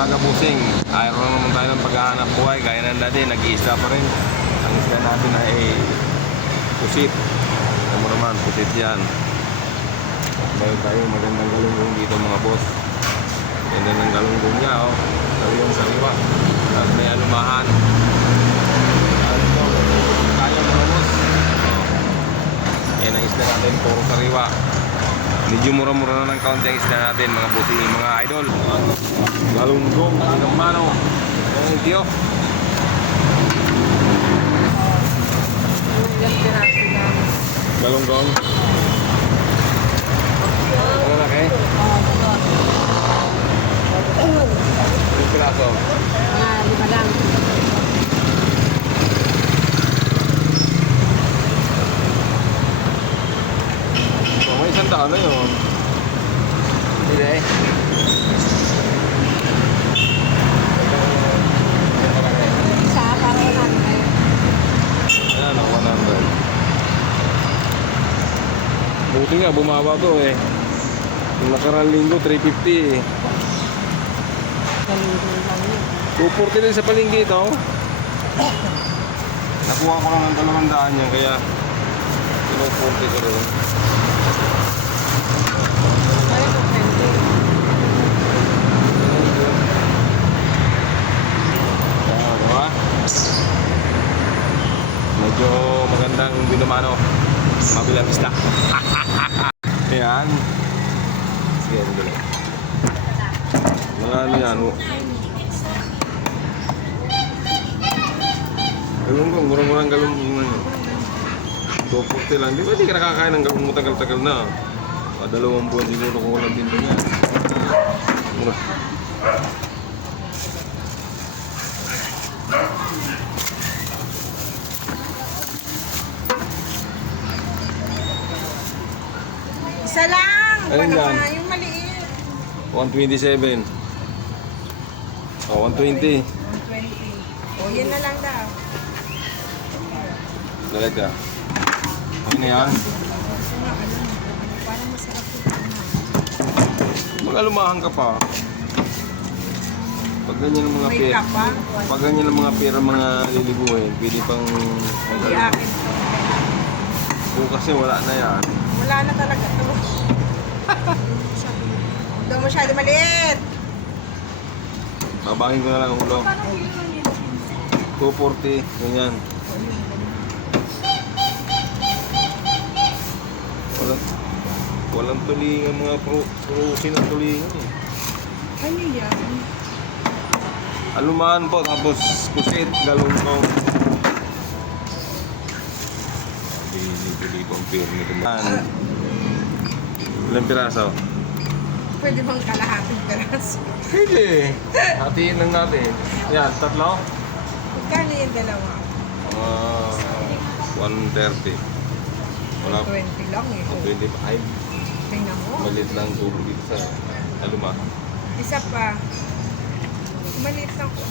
umaga busing. Ayaw naman tayo ng paghahanap buhay. Gaya ng dati, nag-iisda pa rin. Ang isda natin ay pusit. Alam mo naman, pusit yan. Mayroon tayong magandang galunggong dito mga boss. Ganda ng galunggong niya, oh. Sariwang sariwa. Tapos may alumahan. Kaya mga boss. Yan ang isda natin, puro sariwa. Medyo mura-mura na ng kaunti ang isda natin mga boss, mga idol. Galunggong, ng mano. Thank you. Galunggong. Ano laki? Yung piraso? 5 lang. So, may isang daan na yun. Hindi. Sa parang natin. Ayan o, 100. Buti nga, bumaba to eh. Yung nakarang linggo, 350 eh. Galunggong lang yun. 240 din sa palengke ito. Nakuha ko lang ng 200 yan, kaya 240 ko rin. Ay, depende. Kaya, diba? Medyo magandang binumano. Mabilang isda. Ayan. Sige, dali. Mga ano yan, oh. Galunggong, murang-murang galunggong na yun. 240 lang. Di ba di ka nakakain ng galunggong tagal-tagal na? 2 buwan siguro kung walang tinto niya. Mura. Isa lang! Alin Paano yan? ka? Yung maliit. 127. Oh, 120. 120. O, yan na lang daw. Talaga. Ano yan? Parang masarap ito. Mag-alumahan ka pa. Pag ganyan ang mga May pera, kapa. pag ganyan ang mga pera mga liliguhin, pwede pang Hindi akin ito. bukas eh, wala na yan. Wala na talaga ito. Daw masyado maliit. Babangin ko na lang ang ulo. 240, ganyan. Walang tulingan, mga prusin ng tulingan eh. Ano yan? Alumahan po, tapos pusit, galunggong. Bili ko ang pirmi ko. Ilang piraso? Pwede bang kalahating peraso? Pwede. Hatiin lang natin. Yan, tatlo? Magkano yung dalawa? 130. Wala. 20 lang eh. 25. Tingnan mo. Malit lang tubo dito sa aluma. Isa pa. Maliit lang ko.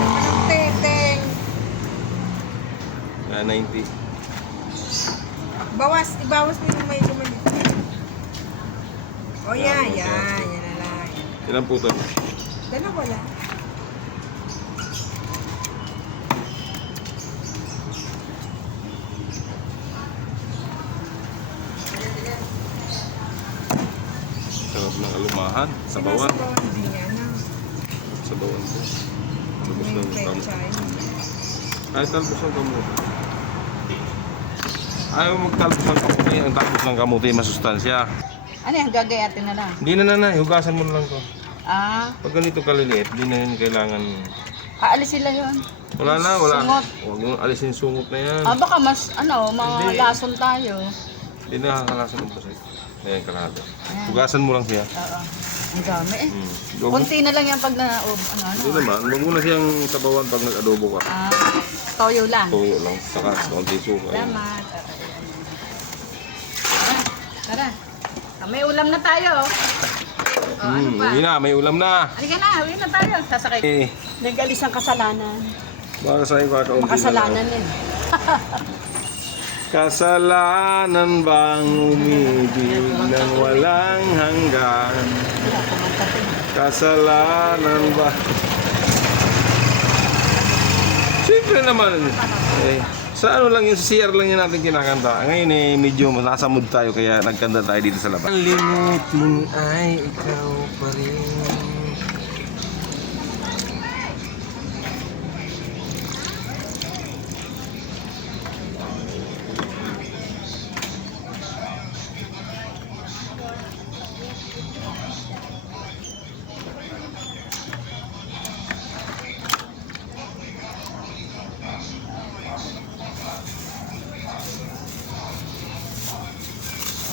Anong teteng? 90. Ibawas mo yung may lumalit. O yan, yan. Yan na lang. Ilang puto? Dalawa lang. Sarap ng alumahan. Sabawan. Sinasabawan din yan. Sabawan po. Tapos May ng kamote. pechay. Ay, talbos ng kamote. Ayaw magtalbos ng kamote. Ang talbos ng kamote masustansya. Ano yan? Gagayatin na lang. Hindi na nanay. Hugasan mo na lang to. Ah, Pag ganito kaliliit, hindi na yun kailangan. aalis sila yun. Wala na, wala. Sungot. Huwag mo alisin sungot na yan. Ah, baka mas, mga Hindi. lason tayo. Hindi na kakalasan ng pusit. Ayan, kalahati. Hugasan mo lang siya. Oo. Ang dami eh. Huwag mo- Kunti na lang yan pag Hindi naman. Huwag mo na siyang sabawan pag nag-adobo ka. Ah, toyo lang. Tuyo lang. Saka konti suka. Ayan. Salamat. Tara. May ulam na tayo. O, ano pa? Uwi na, may ulam na. Halika na, uwi na tayo. Sasakay. Eh, Nag-alis ang kasalanan. para sa iba, kaunti na lang. Makasalanan eh. Kasalanan bang umibig ng walang hanggan? Kasalanan ba? Siyempre naman. Sa ano lang yung sa CR lang yun natin kinakanta. Ngayon medyo nasa mood tayo kaya nagkanta tayo dito sa labas. Ang limit mo ay ikaw pa rin.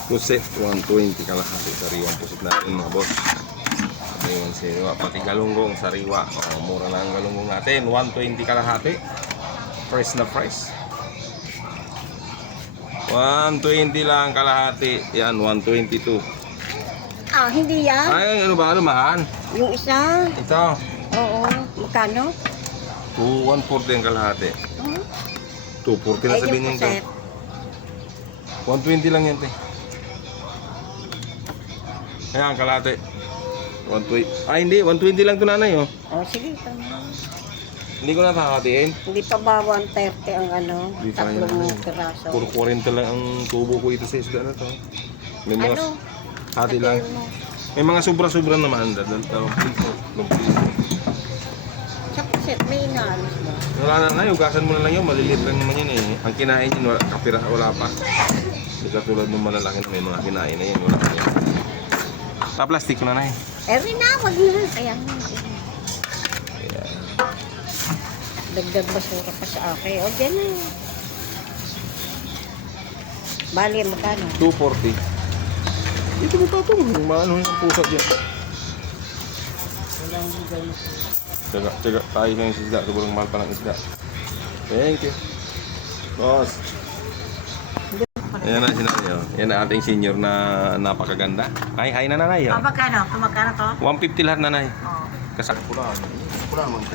Pusit, 120 kalahati sariwang pusit natin mga boss. Ayun, sariwa. Pati galunggong sariwa. Mura na ang galunggong natin. 120 kalahati. Fresh na fresh. 120 lang kalahati. Yan, 122. Ah, hindi yan. Ay, ano ba? Ano mahan? Yung isa. Ito. Oo. Magkano? 140 ang kalahati. Oh. 240 na Ay, sabihin yung niyo ito. puset. 120 lang yan, te. Ayan, kalahati. 120. Ay, hindi. 120 lang ito, nanay, oh. Oh, sige. Ito na. Hindi ko na kakatiin. Hindi pa ba 130 ang ano? Hindi pa yan. Tatlong piraso. Puro 40 lang ang tubo ko ito sa isda na to. May mga Ano? hati lang. Sabihin mo. May mga sobra-sobra naman. Dalawang piso. Sa puset, may inaalis mo. Wala na, hugasan mo na lang yun. Maliliit lang naman yun eh. Ang kinain yun, kapira, wala pa. Hindi katulad ng malalaki na may mga kinain na yun. Wala pa yun. Pa-plastic ko na na eh. Eri na, wag na. Ayan na. Dagdag basura pa sa akin. O, dyan na. Bali, magkano? 240. Dito mo tatong. Maano yung pusa dyan. Walang bigay mo. Tsaga, tayo na yung isda. Sobrang mahal pa ng isda. Thank you. Boss. Ayan na sinabi nyo. Yan ang ating senior na napakaganda. Hi, hi na nanay. Oh. Magkano? Magkano to? 150 lahat nanay. Oh. Kasal ko lang.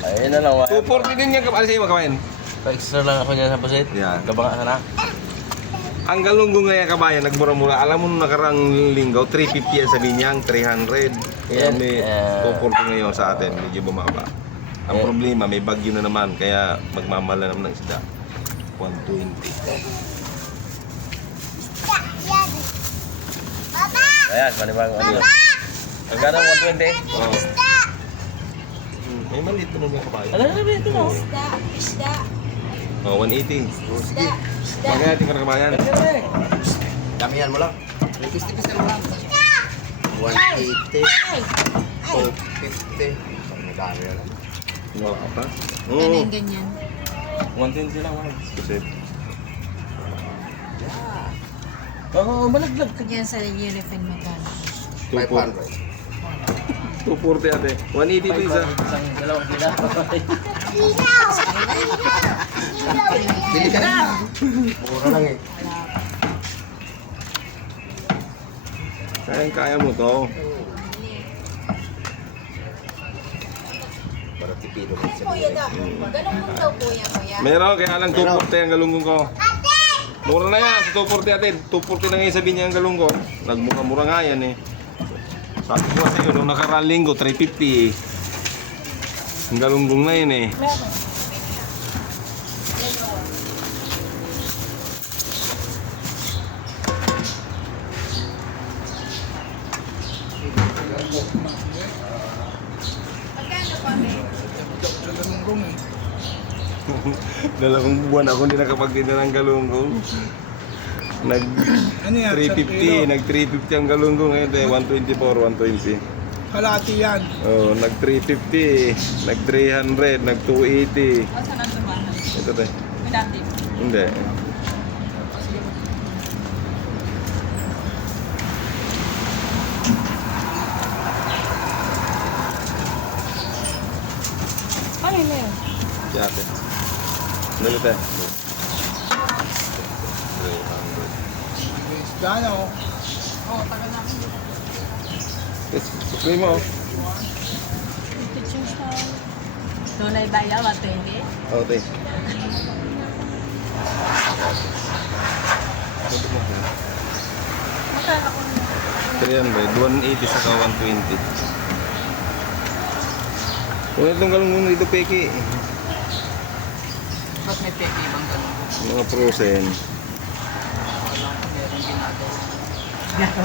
Ayun na lang. 240 din yan. Ano sa'yo makabayan? Pa-extra lang ako niyan sa pusit. Yan. Kabanga ka na. Ang galunggong ngayon kabayan, nagmura-mura. Alam mo nung nakarang linggo, 350 yan sabi niya, 300. Kaya Yan, may 240 ngayon sa atin. Medyo bumaba. Ang Eh. problema, may bagyo na naman. Kaya magmamala naman ng isda. 120. Ayan, panibagong ano. Magkano 120? Oh. May maliit naman yung kabayan. Ano na ba ito mo? Oh, 180. Sige. Magkaya natin ka na kabayan. Damihan mo lang. Piste-piste mo lang. 180. 250. Magkano yan? Wala ka pa? Ganyan, ganyan. 120 lang. Kasi Oo, malaglag. Kaya sa Eurofin magkano? 500. 240 ate. 180 ito isa. Isang dalawang kila. Bili ka na. Mura lang eh. Kaya mo to. Para tipido mo sa Meron, kaya lang 240 ang galunggong ko. Mura na yan, sa 240 ate. 240 na ngayon sabihin niya ang galunggong. Nagmura-mura nga yan eh. Sabi ko sa iyo, nung nakaraan linggo, 350 eh. Ang galunggong na yun eh. Dalawang buwan ako hindi nakapagtinda ng galunggong. Nag 350, nag 350 ang galunggong ngayon, 124, 120. Kalahati yan. Oh, nag 350, nag 300, nag 280. Saan ang tumahan? Ito te. Pinati. Hindi. Ano yun? Si ate. Dali te. 300. Gano? Oo, tagal namin dito. Play mo. Teaching style. Tunay bayaw at hindi. Oh, te. Magkano ko na? 300, 180 saka 120. Kung itong galunggong dito, peki. Ba't may peki bang ganun? Mga frozen. Wala ko meron ginagawa.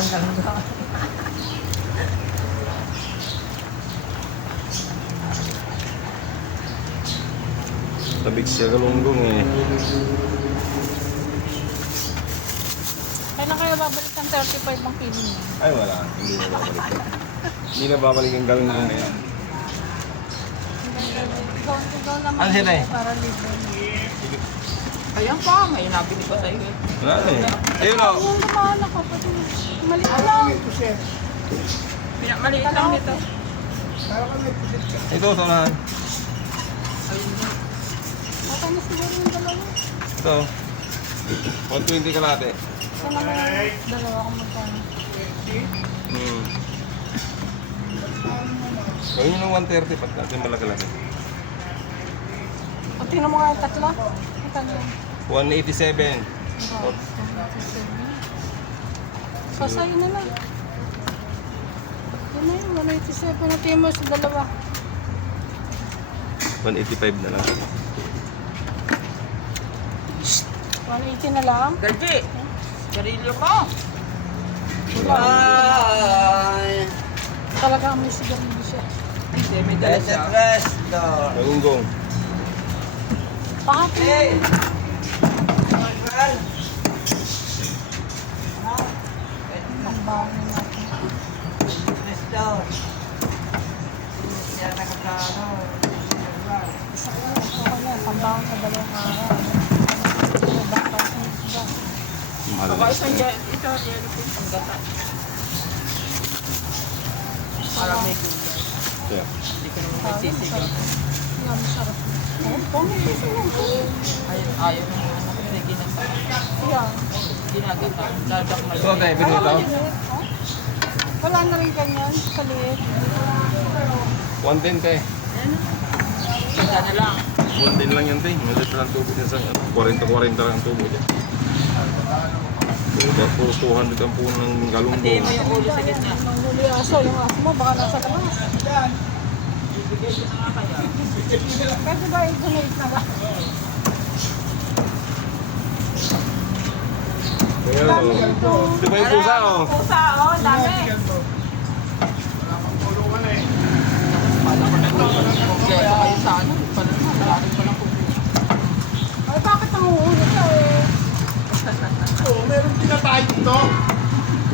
Gano'n daw. Tabig siya galunggong eh. Kailan kaya babalik ang 35 ang kilo niya? Ay wala, hindi na babalik. Hindi na babalik ang galunggong na yan. Ikaw naman. Ano siya, Tay? Para libre mo. Ayan pa, may nabili pa sa'yo eh. Wala na eh. Ayun o. Yung lumahan ako. Pati maliit lang. Maliit lang nito. Ito, ito na. Ayun na. Okay na siguro yung dalawa. Ito. 120 kalate. Isa naman yung dalawa kung magkano. Gawin nyo ng 130 pag natin malaki-laki. O, tingnan mo nga yung tatlo. Ang tatlo. 187. Sasayo na lang. Yun na yun, 187. Natin mo sa dalawa. 185 na lang. 180 na lang. Gaji! Garilyo ko! Talaga may sigarilyo siya. Hindi, may dala siya. Galunggong. Bakit yun? Ang bawang natin. Isa ko lang. Okay na. Pambawang na 2 araw. Mahal Baka na. isang ito, jellyfish, ang gata. Parang may gulay. Yeah. Hindi ko naman magsisigaw. Yan, masarap. Oh, pangit kasi lang. Ayaw ng anak ko na ginasa. Yan. Ginagata. Dadakmal. Ito, tayo, pinito. Oh. Wala na rin ganyan. Kaliit. 110 tayo. Ganda na lang. 110 lang yan tayo. Malit lang tubo niya sa 40-40 lang ang tubo niya. Puro 200 ang puno ng Pati galunggong. mo yung ulo sa gitna. Nang huli aso. Yung aso mo baka nasa labas. Pwede ba i-donate na lang? Kaya ano, di ba yung pusa o? Pusa, oh. Dami. Kaya kayo sa ano. Malaking pa lang kubo. Ay, bakit nanguhuli ka eh?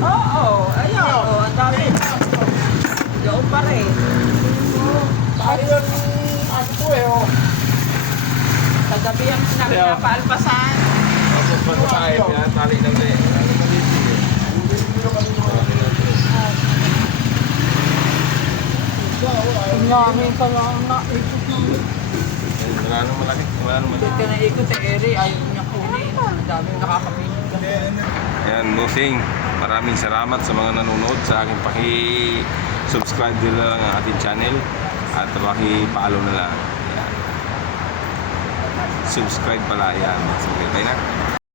Oo, ayun. Oo, ang dami. Doon pa rin. Kagabi ang pinapaalpasan. Tapos pag tayo, pinatali lang tayo. Ang dami ka lang na ikot ng... Wala nang malaki. Wala nang malaki. Ikot ka na ikot sa ere, ayaw niya kunin. Ang daming nakakapinig. Ayan, bossing. Maraming salamat sa mga nanonood sa aking paki-subscribe din lang ang ating channel at paki-follow na lang. Ayan. Subscribe pala. Ayan. Sige tayo na.